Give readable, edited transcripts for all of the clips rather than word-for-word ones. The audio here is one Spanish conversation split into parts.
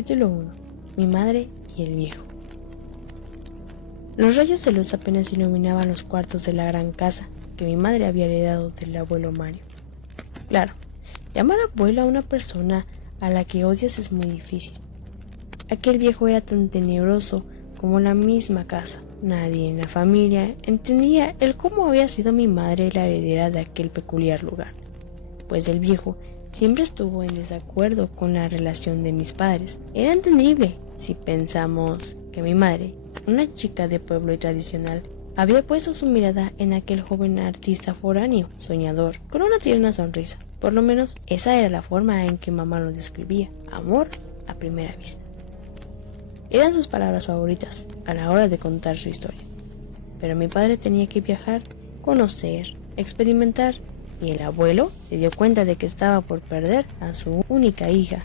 Capítulo 1. Mi madre y el viejo. Los rayos de luz apenas iluminaban los cuartos de la gran casa que mi madre había heredado del abuelo Mario. Claro, llamar abuelo a una persona a la que odias es muy difícil. Aquel viejo era tan tenebroso como la misma casa. Nadie en la familia entendía el cómo había sido mi madre la heredera de aquel peculiar lugar, pues el viejo siempre estuvo en desacuerdo con la relación de mis padres. Era entendible si pensamos que mi madre, una chica de pueblo y tradicional, había puesto su mirada en aquel joven artista foráneo, soñador, con una tierna sonrisa. Por lo menos esa era la forma en que mamá lo describía: amor a primera vista. Eran sus palabras favoritas a la hora de contar su historia. Pero mi padre tenía que viajar, conocer, experimentar, y el abuelo se dio cuenta de que estaba por perder a su única hija,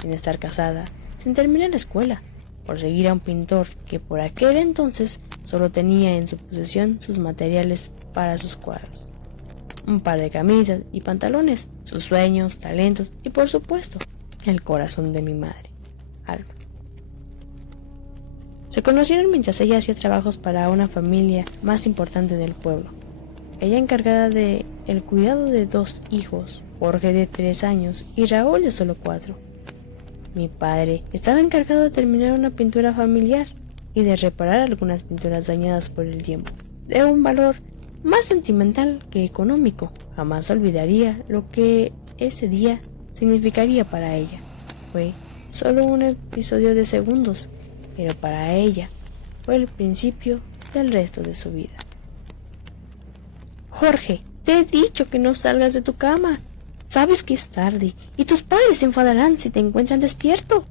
sin estar casada, sin terminar la escuela, por seguir a un pintor que por aquel entonces solo tenía en su posesión sus materiales para sus cuadros, un par de camisas y pantalones, sus sueños, talentos y por supuesto el corazón de mi madre, Alma. Se conocieron mientras ella hacía trabajos para una familia más importante del pueblo. Ella encargada de el cuidado de 2 hijos, Jorge de 3 años y Raúl de solo 4. Mi padre estaba encargado de terminar una pintura familiar y de reparar algunas pinturas dañadas por el tiempo, de un valor más sentimental que económico. Jamás olvidaría lo que ese día significaría para ella. Fue solo un episodio de segundos, pero para ella fue el principio del resto de su vida. Jorge, te he dicho que no salgas de tu cama. Sabes que es tarde y tus padres se enfadarán si te encuentran despierto,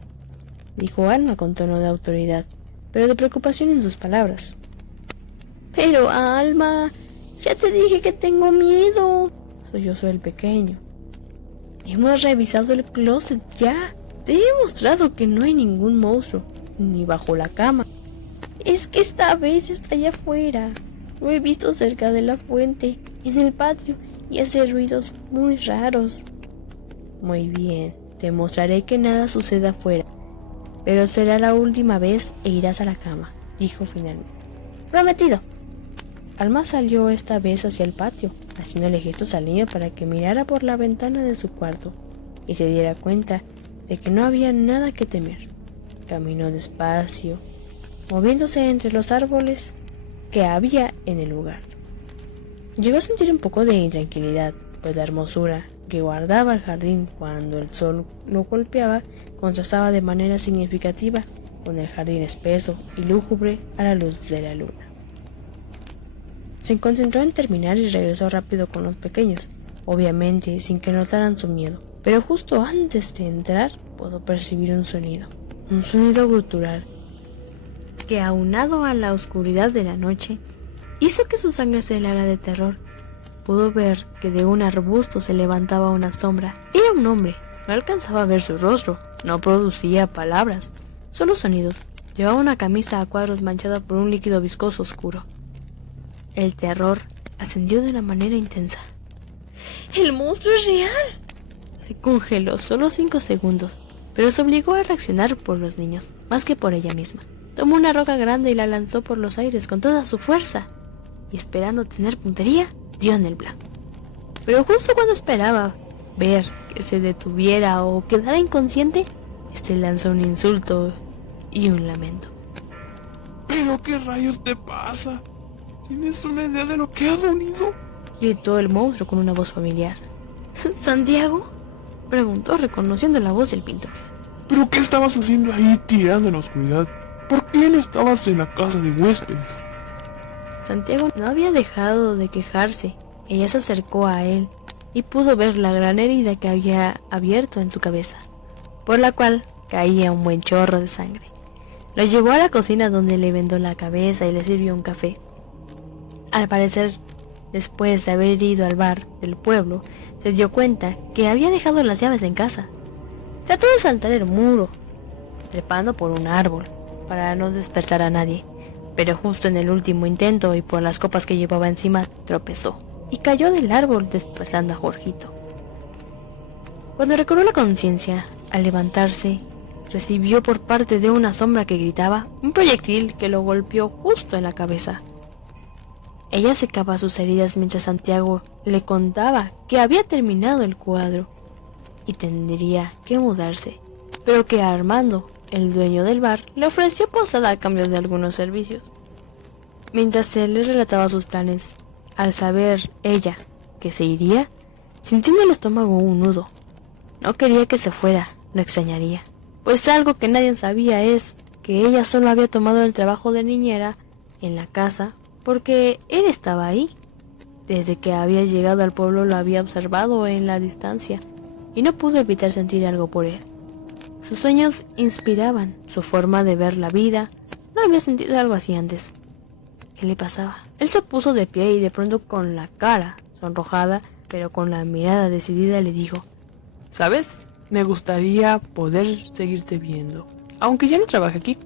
dijo Alma con tono de autoridad, pero de preocupación en sus palabras. Pero Alma, ya te dije que tengo miedo, sollozó el pequeño. Hemos revisado el closet ya. Te he mostrado que no hay ningún monstruo, ni bajo la cama. Es que esta vez está allá afuera. Lo he visto cerca de la fuente, en el patio, y hace ruidos muy raros. Muy bien, te mostraré que nada suceda afuera, pero será la última vez e irás a la cama, dijo finalmente. Prometido. Alma salió esta vez hacia el patio, haciéndole gestos al niño para que mirara por la ventana de su cuarto y se diera cuenta de que no había nada que temer. Caminó despacio, moviéndose entre los árboles que había en el lugar. Llegó a sentir un poco de intranquilidad, pues la hermosura que guardaba el jardín cuando el sol lo golpeaba contrastaba de manera significativa con el jardín espeso y lúgubre a la luz de la luna. Se concentró en terminar y regresó rápido con los pequeños, obviamente sin que notaran su miedo, pero justo antes de entrar pudo percibir un sonido gutural que, aunado a la oscuridad de la noche, hizo que su sangre se helara de terror. Pudo ver que de un arbusto se levantaba una sombra. Era un hombre. No alcanzaba a ver su rostro. No producía palabras, solo sonidos. Llevaba una camisa a cuadros manchada por un líquido viscoso oscuro. El terror ascendió de una manera intensa. ¡El monstruo es real! Se congeló solo 5 segundos, pero se obligó a reaccionar por los niños, más que por ella misma. Tomó una roca grande y la lanzó por los aires con toda su fuerza, y esperando tener puntería, dio en el blanco. Pero justo cuando esperaba ver que se detuviera o quedara inconsciente, este lanzó un insulto y un lamento. ¿Pero qué rayos te pasa? ¿Tienes una idea de lo que ha dolido? Gritó el monstruo con una voz familiar. ¿Santiago?, preguntó reconociendo la voz del pintor. ¿Pero qué estabas haciendo ahí tirando en la oscuridad? ¿Por qué no estabas en la casa de huéspedes? Santiago no había dejado de quejarse. Ella se acercó a él y pudo ver la gran herida que había abierto en su cabeza, por la cual caía un buen chorro de sangre. Lo llevó a la cocina, donde le vendó la cabeza y le sirvió un café. Al parecer, después de haber ido al bar del pueblo, se dio cuenta que había dejado las llaves en casa. Trató de saltar el muro, trepando por un árbol, para no despertar a nadie, pero justo en el último intento y por las copas que llevaba encima, tropezó y cayó del árbol, despertando a Jorgito. Cuando recobró la conciencia, al levantarse, recibió por parte de una sombra que gritaba un proyectil que lo golpeó justo en la cabeza. Ella secaba sus heridas mientras Santiago le contaba que había terminado el cuadro y tendría que mudarse, pero que Armando, el dueño del bar, le ofreció posada a cambio de algunos servicios. Mientras él le relataba sus planes, al saber ella que se iría, sintió en el estómago un nudo. No quería que se fuera, lo extrañaría, pues algo que nadie sabía es que ella solo había tomado el trabajo de niñera en la casa porque él estaba ahí. Desde que había llegado al pueblo lo había observado en la distancia y no pudo evitar sentir algo por él. Sus sueños inspiraban su forma de ver la vida. No había sentido algo así antes. ¿Qué le pasaba? Él se puso de pie y de pronto, con la cara sonrojada, pero con la mirada decidida, le dijo: ¿Sabes? Me gustaría poder seguirte viendo, aunque ya no trabaje aquí.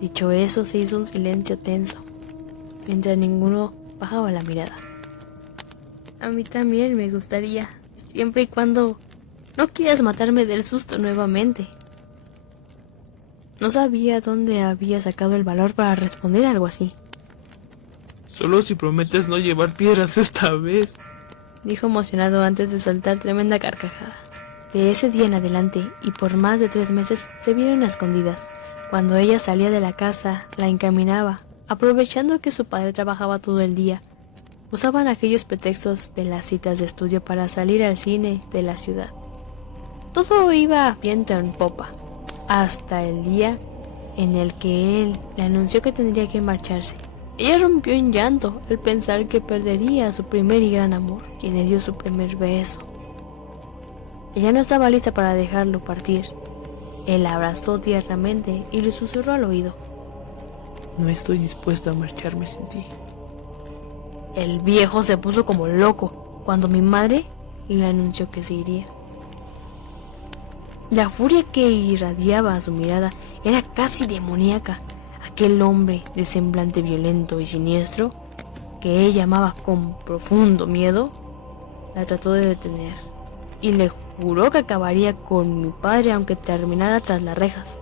Dicho eso, se hizo un silencio tenso, mientras ninguno bajaba la mirada. A mí también me gustaría, siempre y cuando no quieras matarme del susto nuevamente. No sabía dónde había sacado el valor para responder algo así. Solo si prometes no llevar piedras esta vez, dijo emocionado antes de soltar tremenda carcajada. De ese día en adelante, y por más de 3 meses, se vieron a escondidas. Cuando ella salía de la casa, la encaminaba, aprovechando que su padre trabajaba todo el día. Usaban aquellos pretextos de las citas de estudio para salir al cine de la ciudad. Todo iba viento en popa, hasta el día en el que él le anunció que tendría que marcharse. Ella rompió en llanto al pensar que perdería a su primer y gran amor, quien le dio su primer beso. Ella no estaba lista para dejarlo partir. Él la abrazó tiernamente y le susurró al oído: no estoy dispuesto a marcharme sin ti. El viejo se puso como loco cuando mi madre le anunció que se iría. La furia que irradiaba a su mirada era casi demoníaca. Aquel hombre de semblante violento y siniestro, que ella amaba con profundo miedo, la trató de detener y le juró que acabaría con mi padre aunque terminara tras las rejas,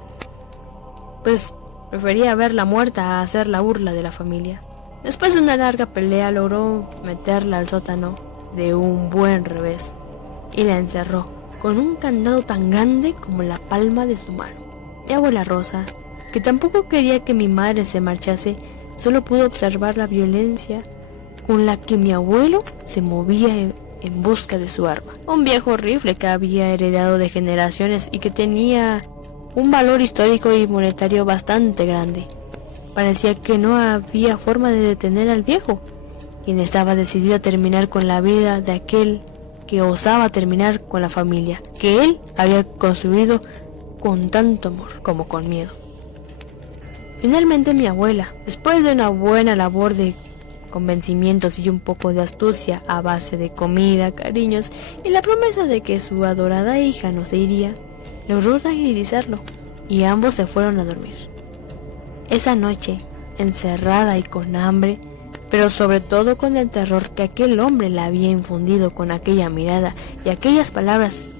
pues prefería verla muerta a hacer la burla de la familia. Después de una larga pelea logró meterla al sótano de un buen revés y la encerró con un candado tan grande como la palma de su mano. Mi abuela Rosa, que tampoco quería que mi madre se marchase, solo pudo observar la violencia con la que mi abuelo se movía en busca de su arma. Un viejo rifle que había heredado de generaciones y que tenía un valor histórico y monetario bastante grande. Parecía que no había forma de detener al viejo, quien estaba decidido a terminar con la vida de aquel que osaba terminar con la familia que él había construido con tanto amor como con miedo. Finalmente mi abuela, después de una buena labor de convencimientos y un poco de astucia a base de comida, cariños y la promesa de que su adorada hija no se iría, logró tranquilizarlo y ambos se fueron a dormir. Esa noche, encerrada y con hambre, pero sobre todo con el terror que aquel hombre le había infundido con aquella mirada y aquellas palabras,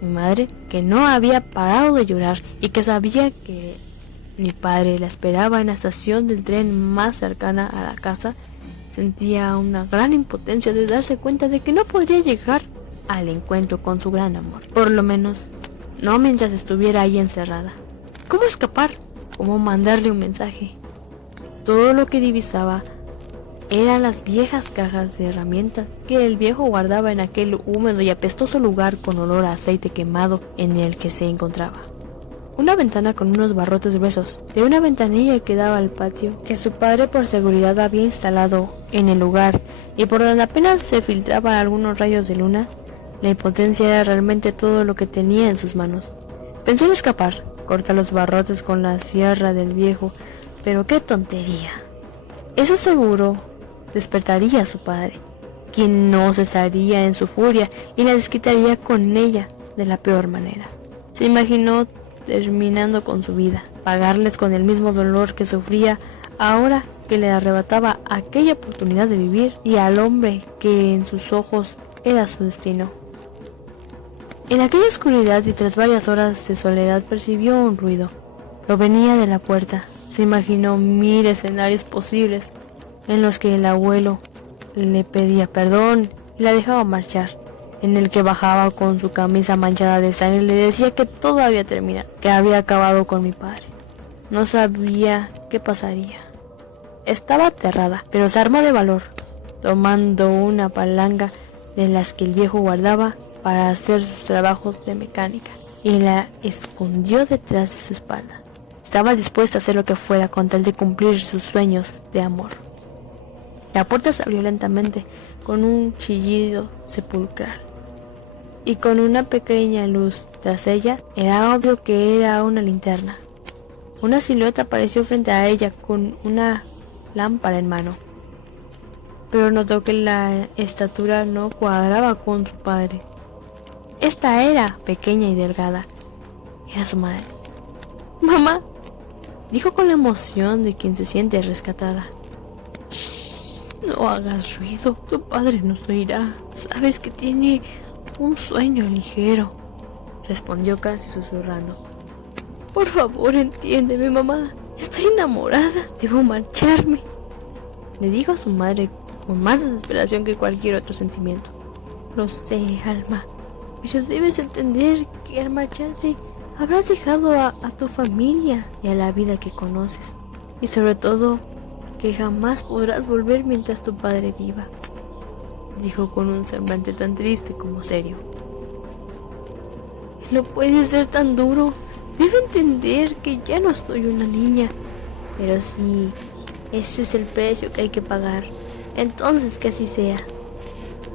mi madre, que no había parado de llorar y que sabía que mi padre la esperaba en la estación del tren más cercana a la casa, sentía una gran impotencia de darse cuenta de que no podría llegar al encuentro con su gran amor, por lo menos no mientras estuviera ahí encerrada. ¿Cómo escapar? ¿Cómo mandarle un mensaje? Todo lo que divisaba eran las viejas cajas de herramientas que el viejo guardaba en aquel húmedo y apestoso lugar con olor a aceite quemado en el que se encontraba. Una ventana con unos barrotes gruesos de una ventanilla que daba al patio que su padre por seguridad había instalado en el lugar y por donde apenas se filtraban algunos rayos de luna. La impotencia era realmente todo lo que tenía en sus manos. Pensó en escapar, cortar los barrotes con la sierra del viejo, pero qué tontería. Eso seguro despertaría a su padre, quien no cesaría en su furia y la desquitaría con ella de la peor manera. Se imaginó terminando con su vida, pagarles con el mismo dolor que sufría ahora que le arrebataba aquella oportunidad de vivir y al hombre que en sus ojos era su destino. En aquella oscuridad y tras varias horas de soledad percibió un ruido. Provenía de la puerta. Se imaginó mil escenarios posibles en los que el abuelo le pedía perdón y la dejaba marchar, en el que bajaba con su camisa manchada de sangre y le decía que todo había terminado, que había acabado con mi padre. No sabía qué pasaría. Estaba aterrada, pero se armó de valor, tomando una palanca de las que el viejo guardaba para hacer sus trabajos de mecánica, y la escondió detrás de su espalda. Estaba dispuesta a hacer lo que fuera con tal de cumplir sus sueños de amor. La puerta se abrió lentamente con un chillido sepulcral, y con una pequeña luz tras ella. Era obvio que era una linterna. Una silueta apareció frente a ella con una lámpara en mano, pero notó que la estatura no cuadraba con su padre. Esta era pequeña y delgada. Era su madre. «Mamá», dijo con la emoción de quien se siente rescatada. «Shh, no hagas ruido, tu padre nos oirá. Sabes que tiene un sueño ligero», respondió casi susurrando. «Por favor, entiéndeme, mamá. Estoy enamorada. Debo marcharme», le dijo a su madre con más desesperación que cualquier otro sentimiento. «Lo sé, Alma, pero debes entender que al marcharte habrás dejado a tu familia y a la vida que conoces. Y sobre todo, que jamás podrás volver mientras tu padre viva», dijo con un semblante tan triste como serio. «No puede ser tan duro. Debe entender que ya no soy una niña. Pero si ese es el precio que hay que pagar, entonces que así sea».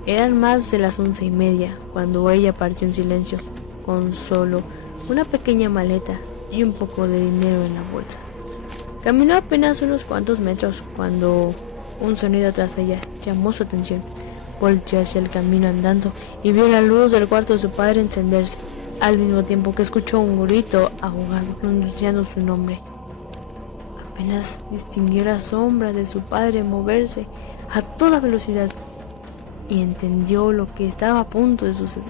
Eran más de las 11:30 cuando ella partió en silencio, con solo una pequeña maleta y un poco de dinero en la bolsa. Caminó apenas unos cuantos metros cuando un sonido tras ella llamó su atención. Volteó hacia el camino andando y vio la luz del cuarto de su padre encenderse, al mismo tiempo que escuchó un grito ahogado pronunciando su nombre. Apenas distinguió la sombra de su padre moverse a toda velocidad y entendió lo que estaba a punto de suceder.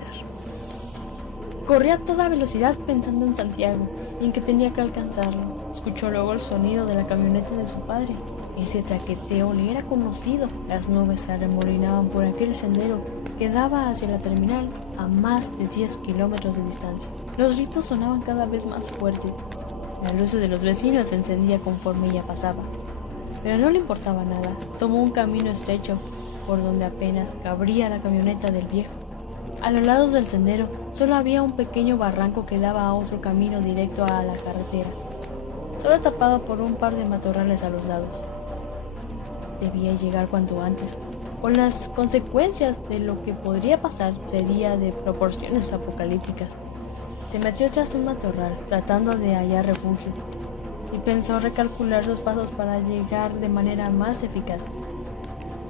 Corría a toda velocidad pensando en Santiago y en que tenía que alcanzarlo. Escuchó luego el sonido de la camioneta de su padre. Ese traqueteo le era conocido. Las nubes se arremolinaban por aquel sendero que daba hacia la terminal a más de 10 kilómetros de distancia. Los gritos sonaban cada vez más fuertes. La luz de los vecinos se encendía conforme ella pasaba, pero no le importaba nada. Tomó un camino estrecho por donde apenas cabría la camioneta del viejo. A los lados del sendero solo había un pequeño barranco que daba a otro camino directo a la carretera, solo tapado por un par de matorrales a los lados. Debía llegar cuanto antes, o las consecuencias de lo que podría pasar sería de proporciones apocalípticas. Se metió tras un matorral, tratando de hallar refugio, y pensó recalcular sus pasos para llegar de manera más eficaz.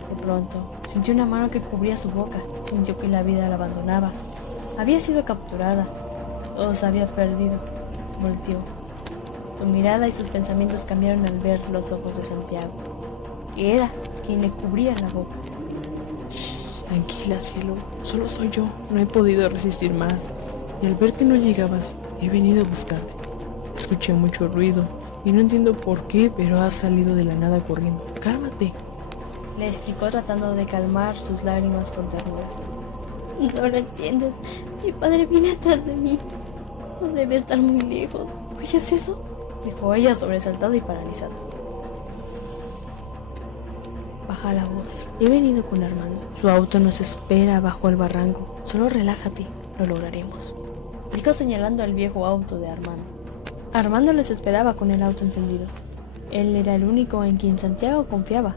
De pronto, sintió una mano que cubría su boca. Sintió que la vida la abandonaba. Había sido capturada. Todo se había perdido. Volteó. Su mirada y sus pensamientos cambiaron al ver los ojos de Santiago, que era quien le cubría la boca. Shh, tranquila, cielo. Solo soy yo. No he podido resistir más. Y al ver que no llegabas, he venido a buscarte. Escuché mucho ruido y no entiendo por qué, pero has salido de la nada corriendo. Cálmate, le explicó tratando de calmar sus lágrimas con ternura. No lo entiendes. Mi padre viene atrás de mí. No debe estar muy lejos. ¿Oyes eso?, dijo ella sobresaltada y paralizada. Baja la voz. He venido con Armando. Su auto nos espera bajo el barranco. Solo relájate. Lo lograremos, dijo señalando al viejo auto de Armando. Armando les esperaba con el auto encendido. Él era el único en quien Santiago confiaba.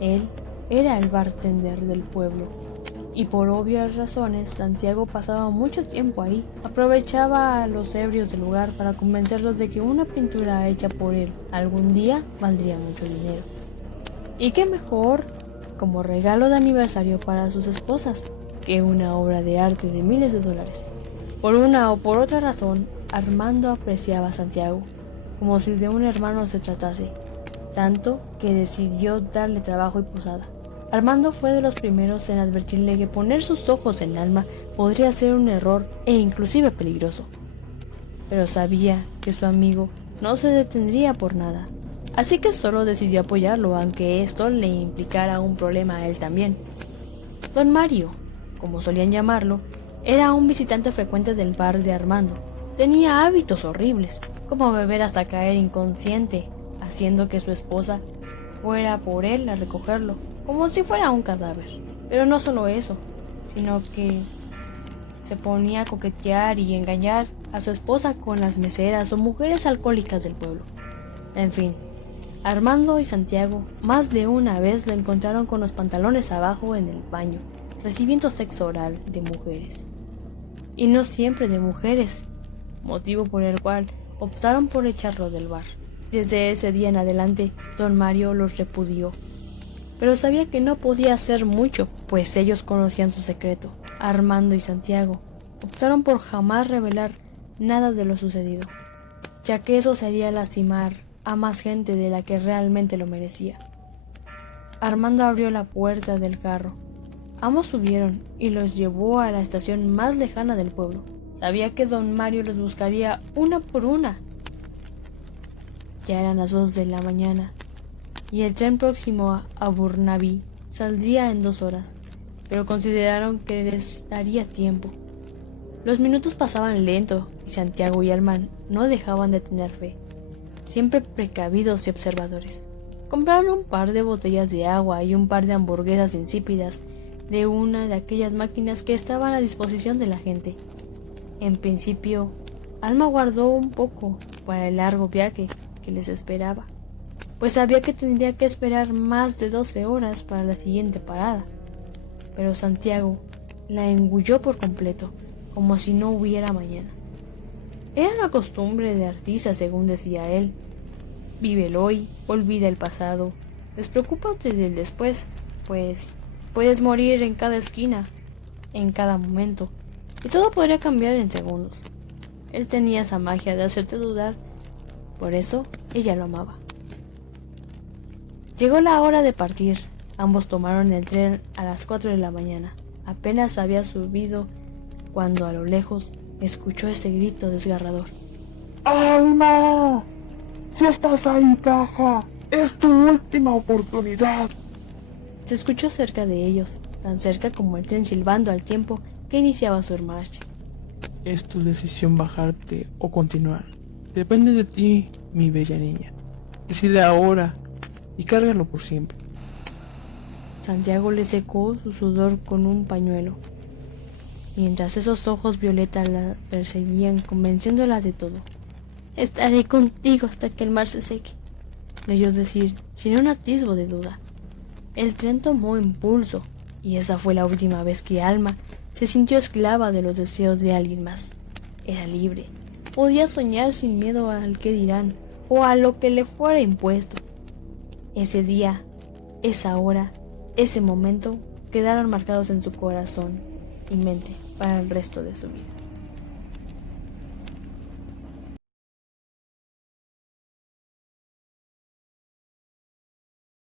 Él era el bartender del pueblo, y por obvias razones Santiago pasaba mucho tiempo ahí. Aprovechaba a los ebrios del lugar para convencerlos de que una pintura hecha por él algún día valdría mucho dinero. Y qué mejor como regalo de aniversario para sus esposas que una obra de arte de miles de dólares. Por una o por otra razón, Armando apreciaba a Santiago como si de un hermano se tratase, tanto que decidió darle trabajo y posada. Armando fue de los primeros en advertirle que poner sus ojos en Alma podría ser un error e inclusive peligroso. Pero sabía que su amigo no se detendría por nada, así que solo decidió apoyarlo, aunque esto le implicara un problema a él también. Don Mario, como solían llamarlo, era un visitante frecuente del bar de Armando. Tenía hábitos horribles, como beber hasta caer inconsciente, haciendo que su esposa fuera por él a recogerlo, como si fuera un cadáver. Pero no solo eso, sino que se ponía a coquetear y engañar a su esposa con las meseras o mujeres alcohólicas del pueblo. En fin, Armando y Santiago más de una vez lo encontraron con los pantalones abajo en el baño, recibiendo sexo oral de mujeres. Y no siempre de mujeres, motivo por el cual optaron por echarlo del bar. Desde ese día en adelante, don Mario los repudió, pero sabía que no podía hacer mucho, pues ellos conocían su secreto. Armando y Santiago optaron por jamás revelar nada de lo sucedido, ya que eso sería lastimar a más gente de la que realmente lo merecía. Armando abrió la puerta del carro. Ambos subieron y los llevó a la estación más lejana del pueblo. Sabía que don Mario los buscaría una por una. Ya eran las 2 de la mañana y el tren próximo a Burnaby saldría en 2 horas, pero consideraron que les daría tiempo. Los minutos pasaban lento y Santiago y Alma no dejaban de tener fe, siempre precavidos y observadores. Compraron un par de botellas de agua y un par de hamburguesas insípidas de una de aquellas máquinas que estaban a disposición de la gente. En principio, Alma guardó un poco para el largo viaje que les esperaba, pues sabía que tendría que esperar más de 12 horas para la siguiente parada. Pero Santiago la engulló por completo, como si no hubiera mañana. Era una costumbre de artista, según decía él. Vive el hoy, olvida el pasado, despreocúpate del después, pues puedes morir en cada esquina, en cada momento, y todo podría cambiar en segundos. Él tenía esa magia de hacerte dudar, por eso ella lo amaba. Llegó la hora de partir. Ambos tomaron el tren a las 4 de la mañana. Apenas había subido cuando a lo lejos escuchó ese grito desgarrador. ¡Alma! ¡Si estás ahí, caja! ¡Es tu última oportunidad! Se escuchó cerca de ellos, tan cerca como el tren silbando al tiempo que iniciaba su marcha. Es tu decisión bajarte o continuar. Depende de ti, mi bella niña. Decide ahora y cárgalo por siempre. Santiago le secó su sudor con un pañuelo, mientras esos ojos violeta la perseguían, convenciéndola de todo. Estaré contigo hasta que el mar se seque, le oyó decir sin un atisbo de duda. El tren tomó impulso, y esa fue la última vez que Alma se sintió esclava de los deseos de alguien más. Era libre, podía soñar sin miedo al que dirán o a lo que le fuera impuesto. Ese día, esa hora, ese momento quedaron marcados en su corazón y mente para el resto de su vida.